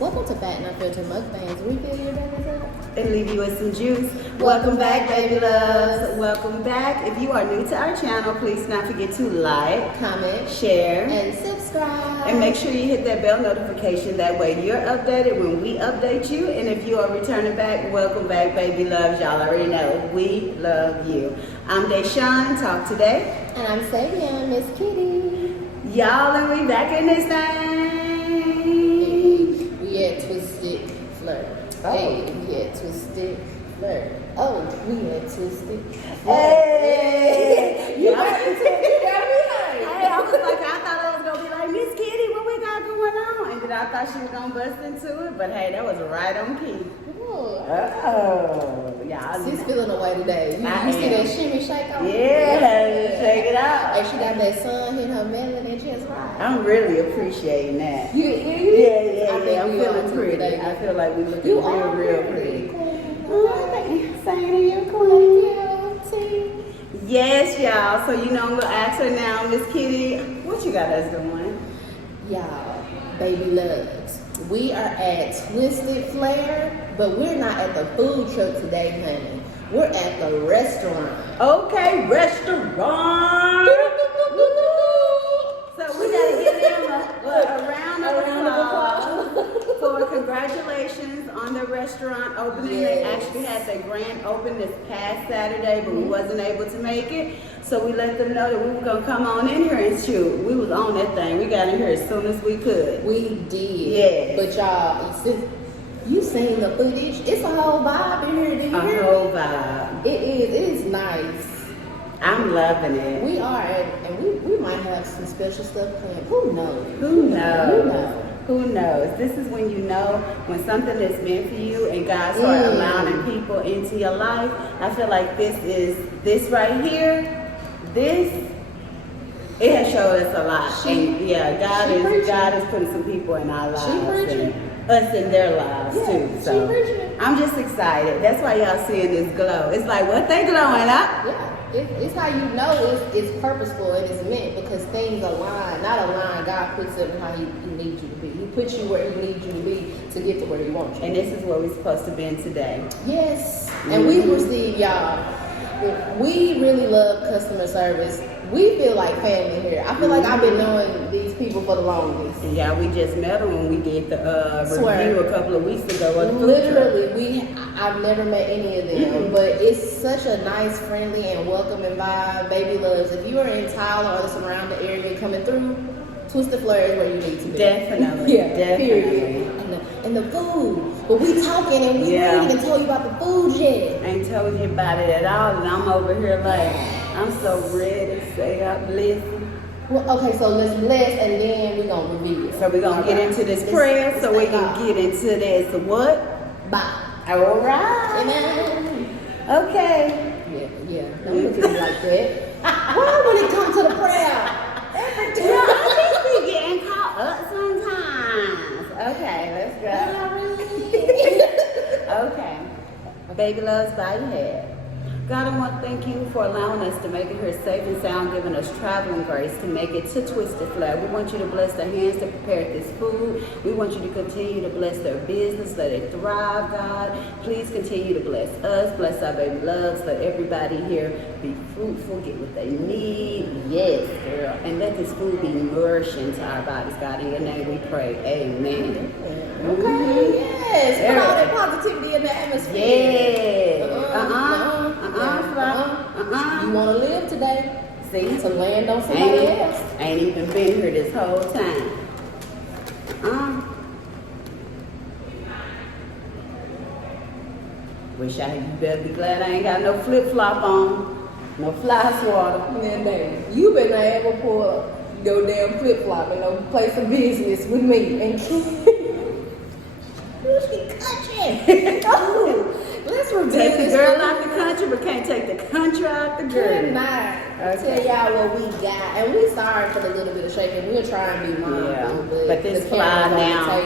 Welcome to Fat and Unfiltered Mukbangs. Refill your bellies up and leave you with some juice. Welcome back, baby loves. Welcome back. If you are new to our channel, please do not forget to like, comment, share, and subscribe. And make sure you hit that bell notification. That way you're updated when we update you. And if you are returning back, welcome back, baby loves. Y'all already know we love you. I'm Deshawn, talk today. And I'm Savion, Miss Kitty. Y'all, and we back in this thing. We had Twisted Flirt. Oh. Hey, we had Twisted Flirt. Oh, we had Twisted Flirt. Hey! You got me Hey, I was like, I thought I was going to be like, Miss Kitty, what we got going on? And then I thought she was going to bust into it. But hey, that was right on key. Oh, yeah. She's feeling away today. You see that shimmy shake on? Yeah, shake it out. And she got that sun hitting her melon and just right. I'm really appreciating that. Yeah. I'm feeling pretty. Today. I feel like we looking You real pretty. Saying you queen. Yes, y'all. So you know I'm gonna ask her now, Miss Kitty, what you got us doing? Y'all, baby loves. We are at Twisted Flair, but we're not at the food truck today, honey. We're at the restaurant. Okay, restaurant. So we gotta give them a round of applause for congratulations on the restaurant opening. Yes. They actually had their grand open this past Saturday, but we wasn't able to make it. So we let them know that we were gonna come on in here and shoot. We was on that thing. We got in here as soon as we could. We did. Yeah. But y'all, you seen the footage? It's a whole vibe in here. Did you hear A me? whole vibe. It is nice. I'm loving it. We are, and we might have some special stuff planned. Who knows? Who knows? Who knows? Who knows? This is when you know when something is meant for you and God start allowing people into your life. I feel like this right here, it has showed us a lot. And yeah, God is putting some people in our lives. And us in their lives too. So I'm just excited. That's why y'all seeing this glow. It's like what they glowing up. Yeah. It's how you know it's purposeful and it's meant because things align. Not align. God puts it how He needs you to be. He puts you where He needs you to be to get to where He wants you. And this is where we're supposed to be today. Yes. And we receive y'all. We really love customer service. We feel like family here. I feel like I've been knowing these people for the longest. Yeah, we just met them when we did the review a couple of weeks ago. Literally, I've never met any of them, but it's such a nice, friendly, and welcoming vibe. Baby loves. If you are in Tyler or the surrounding area coming through, Twisted Flair is where you need to be. Definitely. Yeah, period. And the food. But we talking and we ain't even told you about the food yet. I ain't told you about it at all, and I'm over here like, I'm so ready to say I'm blessed. Well, okay, so let's bless and then we're going to reveal. So we're going to get into this prayer so we can get into this what? Bye. All right. Amen. Okay. Yeah. Don't look at me like that. Why when it comes to the prayer? Every time. Yeah, I just be getting caught up sometimes. Okay, let's go. Okay. Baby loves, bow your head. God, I want to thank you for allowing us to make it here safe and sound, giving us traveling grace to make it to Twisted Flair. We want you to bless the hands that prepared this food. We want you to continue to bless their business, let it thrive, God. Please continue to bless us, bless our baby loves, let everybody here be fruitful, get what they need. Yes, girl. And let this food be nourishing to our bodies, God. In your name we pray. Amen. Okay, yes. Put all that positivity in the atmosphere. Yeah. You want to live today? See? To land on somebody else. Ain't even been here this whole time. You better be glad I ain't got no flip-flop on. No fly swatter. Man, damn. You better not ever pull up your damn flip-flop in no place of business with me. And let's reveal take the this girl out the country, but can't take the country out the girl. Good night. Tell y'all what we got, and we sorry for the little bit of shaking. We'll try and be mindful. Yeah, but this the fly now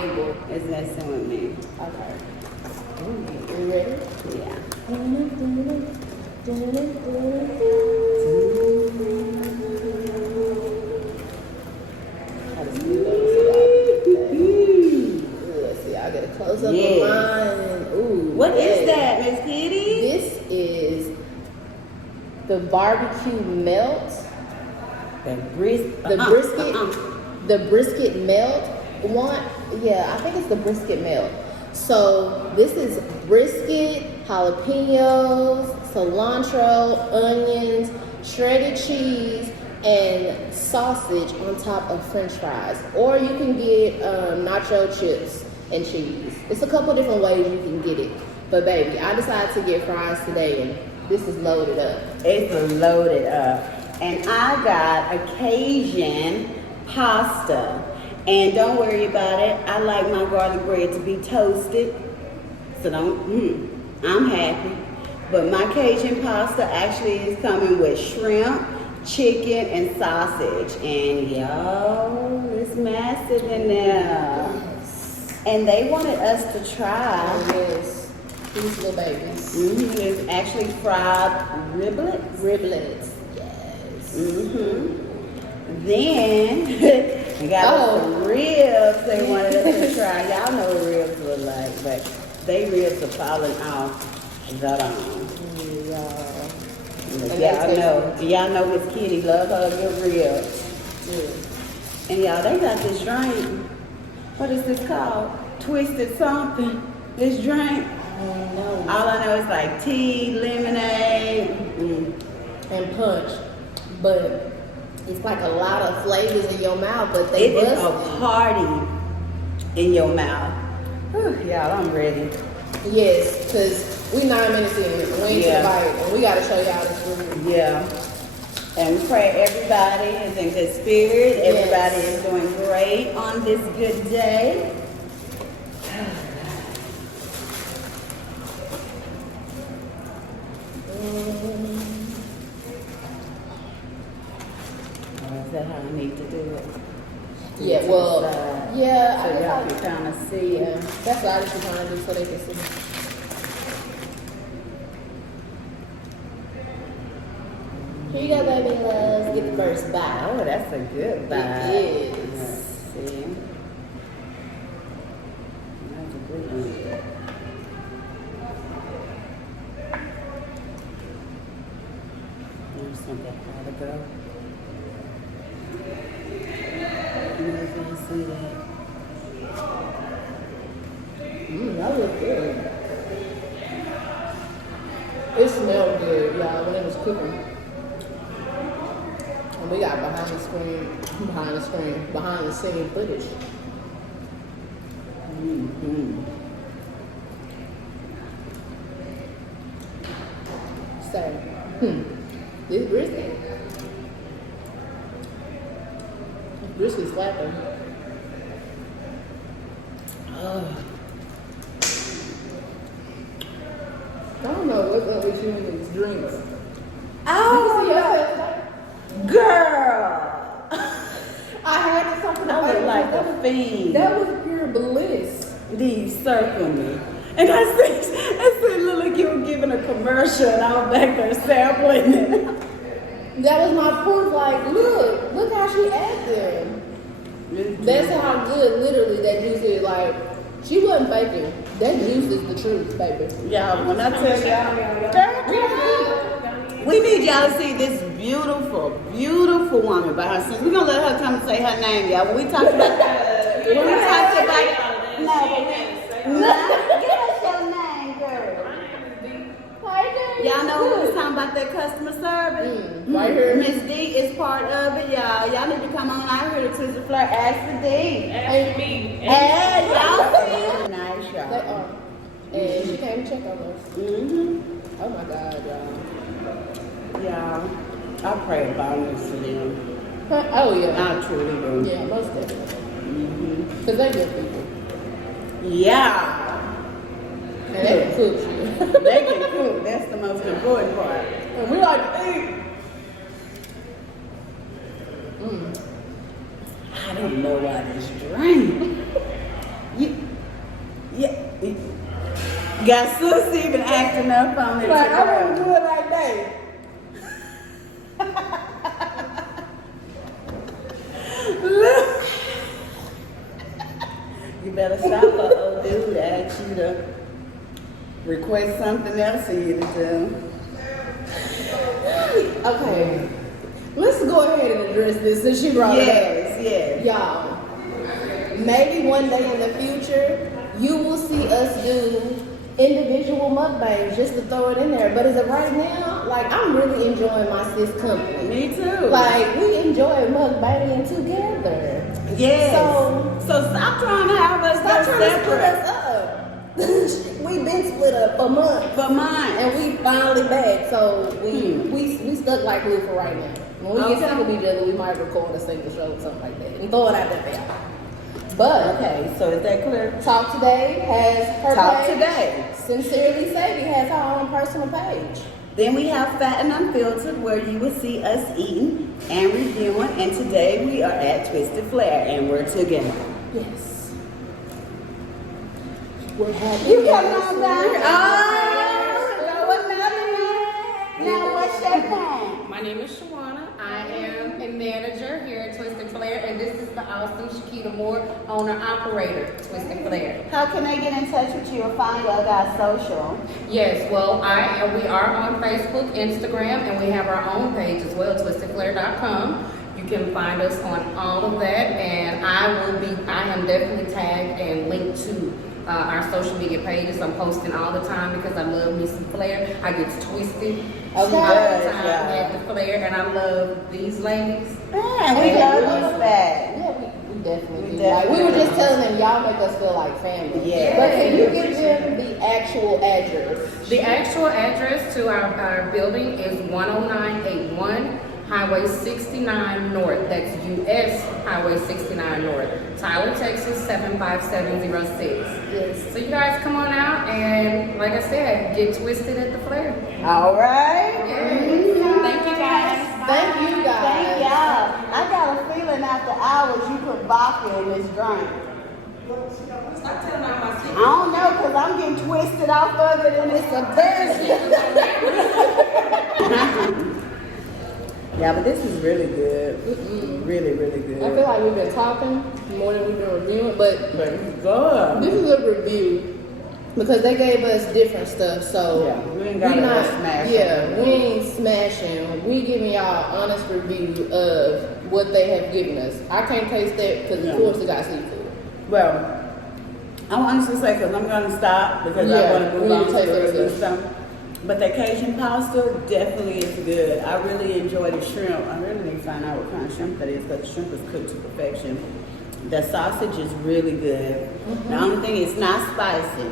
is messing with me. Okay. You ready? Yeah. the barbecue melt, The brisket melt one. Yeah, I think it's the brisket melt. So this is brisket, jalapenos, cilantro, onions, shredded cheese, and sausage on top of French fries. Or you can get nacho chips and cheese. It's a couple different ways you can get it. But baby, I decided to get fries today, and this is loaded up. It's loaded up. And I got a Cajun pasta. And don't worry about it. I like my garlic bread to be toasted. So I'm happy. But my Cajun pasta actually is coming with shrimp, chicken, and sausage. And y'all, it's massive in there. And they wanted us to try. Yes. These little babies. It's actually fried riblets. Riblets. Yes. Then we got some ribs they wanted us to try. Y'all know what ribs look like, but they ribs are falling off the bone. Y'all know Miss Kitty love her good ribs. Yeah. And y'all, they got this drink. What is this called? Twisted something. This drink. No. All I know is like tea, lemonade, and punch. But it's like a lot of flavors in your mouth, but it is a party in your mouth. Whew, y'all, I'm ready. Yes, because we 9 minutes in. We ain't to the bite, and we got to show y'all this food. Yeah. And we pray everybody is in good spirit. Yes. Everybody is doing great on this good day. Is that how I need to do it? Yeah, well, yeah. So y'all can kind of see. Yeah, that's what I was trying to do so they can see. Here you go, baby loves. Get the first bite. Oh, that's a good bite. It is. Let's see. That's a good one. There's something how to go. See that? That looks good. It smelled good, y'all, when it was cooking. And we got behind the scene footage. So, this brisket. Brisket slapping. I don't know what's up with you and these drinks. Girl! I had to something I look like a fiend. That was pure bliss. These circle me. And I said, look, you were giving a commercial and I was back there sampling it. That was my proof, like, look how she acted. That's how good, literally, that juice is. Like, she wasn't faking. That juice is the truth, baby. Yeah, when I tell y'all, we need y'all to see this beautiful, beautiful woman by herself. We're going to let her come and say her name, y'all. When we talk about that, give us your name, girl. Y'all know we was talking about that customer service? Right here. Miss D is part of it, y'all. Y'all need to come on out here to Twisted Flirt. Ask for D. Ask me. Hey, y'all see? Nice, y'all. They are. And she came to check on us. Oh my God, y'all. Y'all, I pray abundance for them. Oh yeah. I truly do. Yeah, most definitely. Because they're good people. Yeah. And they can cook you. They can cook. That's the most important part. And we like to eat. I don't know why this drink. Got sis even acting up on it. Like, I wouldn't do it like that. Look. You better stop her old dude ask you to request something else for you to do. Okay. Let's go ahead and address this since she brought it up. Yes. Y'all, maybe one day in the future, you will see us do individual mukbangs just to throw it in there. But as of right now, like, I'm really enjoying my sis company. Me too. Like, we enjoy mukbanging together. Yes. So stop trying to have us stop go trying to split separate. us up. We've been split up for months. For mine. And we finally back. So we stuck like glue for right now. When we get sick of each other, we might record a single show or something like that and throw it out there for y'all. But Okay, so is that clear? Talk Today has her Talk page. Today. Sincerely Savion has her own personal page. Then we have Fat and Unfiltered, where you will see us eating and reviewing. And today we are at Twisted Flair, and we're together. Yes. We're happy. You coming on down here? Oh, what's happening? Now, what's your plan? My name is Shawana. I am a manager here at Twisted Flair, and this is the awesome Shakita Moore, owner operator, Twisted Flair. How can they get in touch with you or find y'all guys social? Yes, well, we are on Facebook, Instagram, and we have our own page as well, twistedflair.com. You can find us on all of that, and I am definitely tagged and linked to our social media pages. I'm posting all the time because I love me some flair. I get twisted all the time at the flair, and I love these ladies. Man, we love these bags. Yeah, we definitely do. definitely Like, we were just do. telling them, y'all make us feel like family. Yeah. But can you give them the actual address? The actual address to our building is 10981 Highway 69 North. That's US Highway 69 North. Tyler, Texas 75706. Yes. So you guys come on out and, like I said, get twisted at the Flair. All right. Thank you guys. Thank you guys. Thank y'all. I got a feeling after hours you put vodka in this drink. Stop telling all my I secrets. don't know, because I'm getting twisted off of it and it's embarrassing. Yeah, but this is really good. Really, really good. I feel like we've been talking more than we've been reviewing, but good. this is a review because they gave us different stuff. So Yeah, we ain't gotta not smash Yeah, it. we ain't smashing. We giving y'all honest review of what they have given us. I can't taste that because of course it got seafood. Well, I want to say, because I'm going to stop because Yeah, I want to we move on need to to taste the it review too. stuff. But the Cajun pasta definitely is good. I really enjoy the shrimp. I really need to find out what kind of shrimp that is, because the shrimp is cooked to perfection. The sausage is really good. The only thing, it's not spicy.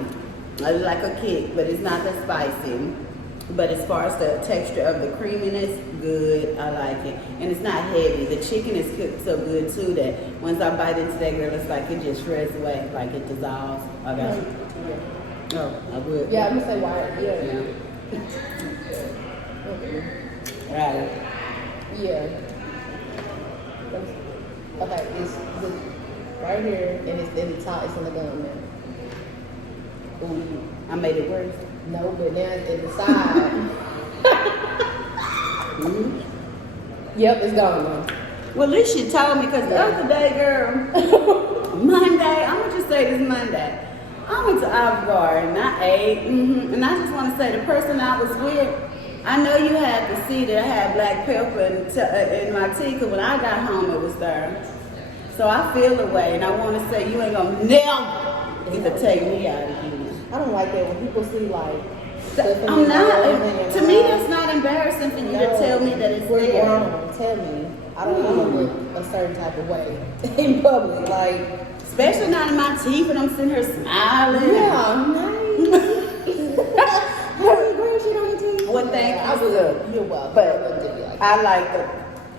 I like a kick, but it's not that spicy. But as far as the texture of the creaminess, good. I like it. And it's not heavy. The chicken is cooked so good too that once I bite into that girl, it's like it just shreds away, like it dissolves. I got you. Oh, I would. Yeah, I'm gonna say why. Yeah. Yeah. Right. Yeah. Okay, it's right here, and it's in the top. It's in the gum now. Ooh. I made it worse. No, but now it's in the side. Yep, it's gone now. Well, at least you told me, because the other day, girl, Monday, I'm gonna just say this Monday, I went to Olive Garden and I ate, and I just want to say the person I was with, I know you had to see that I had black pepper in my tea, because when I got home it was there. So I feel the way, and I want to say you ain't gonna never get to take me out again. I don't like that when people see like. stuff in I'm the not. oven and To me, all. that's not embarrassing for you to No, tell me that it's we're there. grown. Tell me. I don't want to look a certain type of way in public. Like, Especially not in my teeth, and I'm sitting here smiling. yeah, nice. Hey, girl, she don't eat teeth. Well, thank I you. would. You're welcome. But I wouldn't do you like that. I like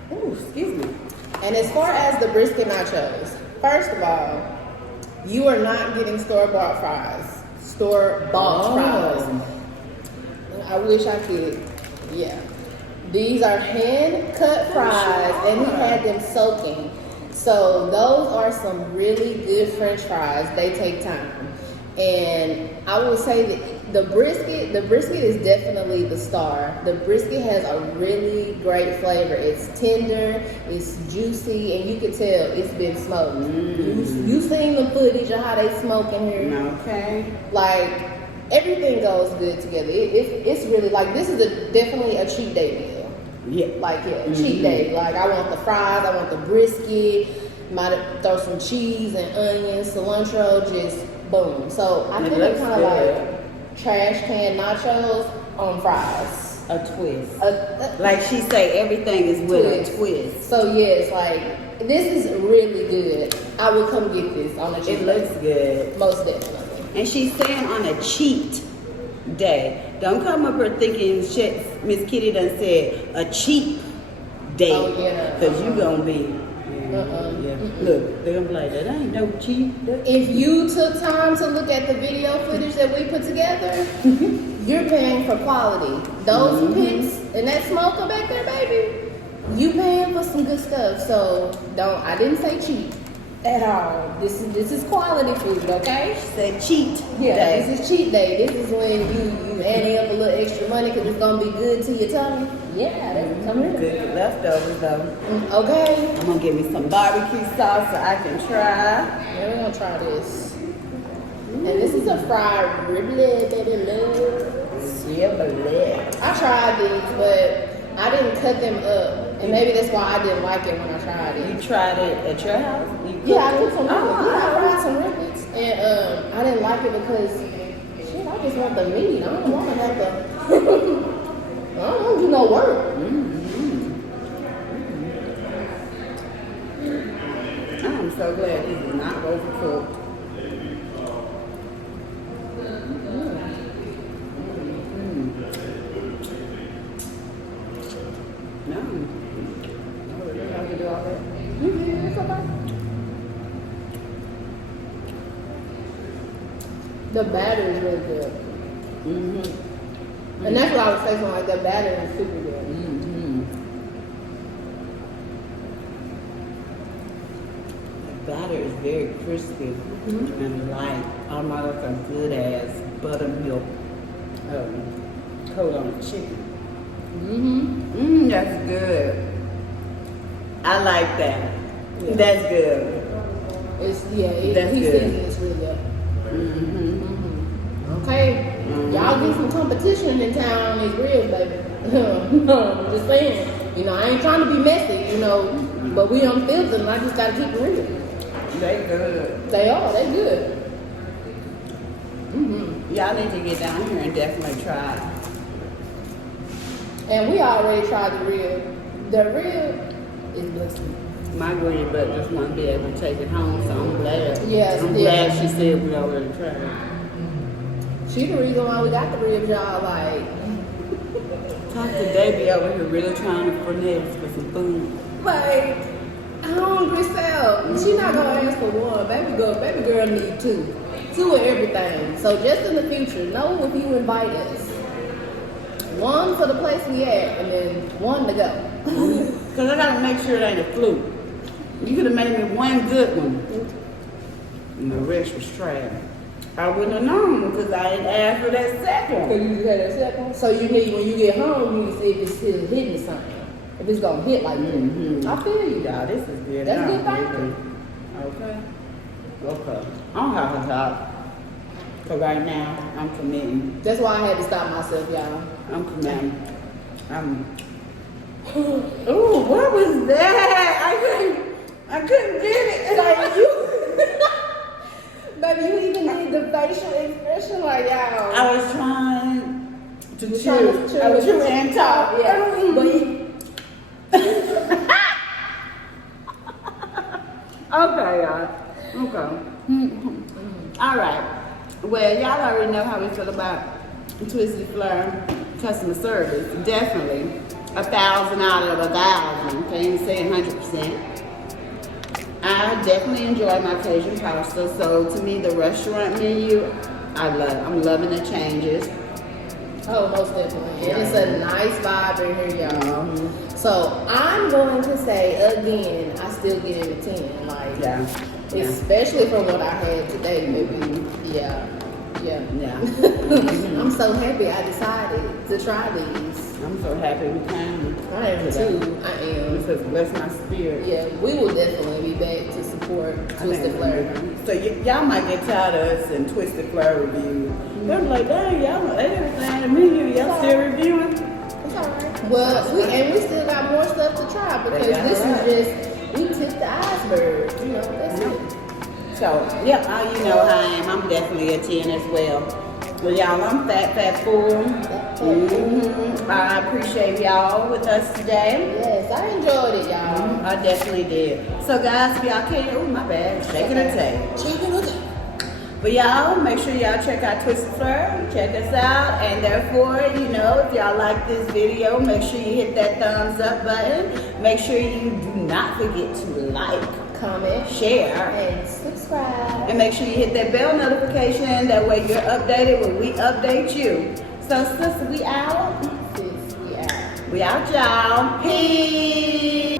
the. Ooh, excuse me. And as far as the brisket nachos, first of all, you are not getting store-bought fries. Store-bought fries. I wish I could. Yeah. These are hand-cut fries, and we had them soaking. So those are some really good French fries. They take time. And I will say that the brisket is definitely the star. The brisket has a really great flavor. It's tender, it's juicy, and you can tell it's been smoked. You seen the footage of how they smoke in here. Okay. Like, everything goes good together. It's really like, this is definitely a cheat day meal. Yeah. Like, cheat day. Like, I want the fries, I want the brisket, might throw some cheese and onions, cilantro, just boom. So I think it's kind of like trash can nachos on fries. A twist. Like she say, everything is with a twist. So yes, like this is really good. I would come get this on a cheat day. It looks good. Most definitely. And she's saying on a cheat day. Don't come up here thinking Miss Kitty done said a cheap day. Oh yeah. Cause you gonna be. Yeah. Look, they're gonna be like, that ain't no cheap. If you took time to look at the video footage that we put together, you're paying for quality. Those pics and that smoker back there, baby, you paying for some good stuff. So I didn't say cheap at all. This is quality food, okay? She said cheat Yeah, day. this is cheat day. This is when you adding up a little extra money because it's gonna be good to your tummy. Yeah, that's come here. Good leftovers though. Okay. I'm gonna give me some barbecue sauce so I can try. Yeah, we're gonna try this. And this is a fried riblet, baby love. I tried these, but I didn't cut them up. And maybe that's why I didn't like it when I tried it. You tried it at your house? Yeah, I put some riblets. Yeah, I fried some riblets. And I didn't like it because, shit, I just want the meat. I don't want to have the, I don't want to do no work. I'm so glad this is not overcooked. No. Oh, really? How to do all that? It's okay. The batter is really good. And that's what I was saying, like the batter is super good. The batter is very crispy and light, almost like a good ass buttermilk coat on the chicken. That's good. I like that. Yeah. That's good. That's He good. says it's really good. Okay, y'all get some competition in town on these ribs, baby. I'm just saying, I ain't trying to be messy, but we on filter and I just gotta keep it real. They good. They are, they good. Y'all need to get down here and definitely try it. And we already tried the rib. The rib is blessing. My granny but just want to be able to take it home, so I'm glad. Yes, I'm yeah. glad she said we already tried it. She the reason why we got the ribs, y'all. Like, Talk to Davey over here really trying to finesse for some food. babe, hungry self. She not gonna ask for one. Baby girl need two. Two of everything. So just in the future, know if you invite us. One for the place we at, and then one to go. Because I got to make sure it ain't a fluke. You could have made me one good one. And the rest was trash. I wouldn't have known because I didn't ask for that second one. You had that second. So you need, when you get home, you need to see if it's still hitting something. If it's gonna hit like that. I feel you. Yeah, this is good. That's now. good thinking. Okay. Okay. I don't have to talk. Because right now, I'm committing. That's why I had to stop myself, y'all. I'm committing. Ooh, what was that? I couldn't get it. Like you, baby, you even need the facial expression, like y'all. I was trying to You chew. trying to chew. I was chew and talk. Yeah. But Okay, y'all. Okay. All right. Well, y'all already know how we feel about Twisted Fleur customer service. Definitely 1,000 out of 1,000. Can't even say 100%. I definitely enjoy my Cajun pasta. So to me, the restaurant menu, I'm loving the changes. oh, most definitely. And it's a nice vibe in here, y'all. So I'm going to say again, I still give it a 10. Like, Yeah. especially from what I had today, maybe. Yeah. I'm so happy I decided to try these. I'm so happy we came. I am too. I am. This has blessed my spirit. Yeah, we will definitely be back to support Twisted Fleur. So y'all might get tired of us and Twisted Fleur reviews. They're like, dang, y'all know everything in the menu. Y'all still reviewing? It's alright. Well, we still got more stuff to try because this is just, we tipped the iceberg. You know, that's it. So, yeah, you know how I am. I'm definitely a 10 as well. Well, y'all, I'm fat, full. I appreciate y'all with us today. Yes, I enjoyed it, y'all. I definitely did. So, guys, if y'all can, oh, my bad, shaking a tape. Chicken with it. But y'all, make sure y'all check out Twisted Fleur. Check us out. And therefore, you know, if y'all like this video, make sure you hit that thumbs up button. Make sure you do not forget to like, comment, share, and subscribe. and make sure you hit that bell notification. That way you're updated when we update you. So, sis, we out. Sis, we out. We out, y'all. Peace.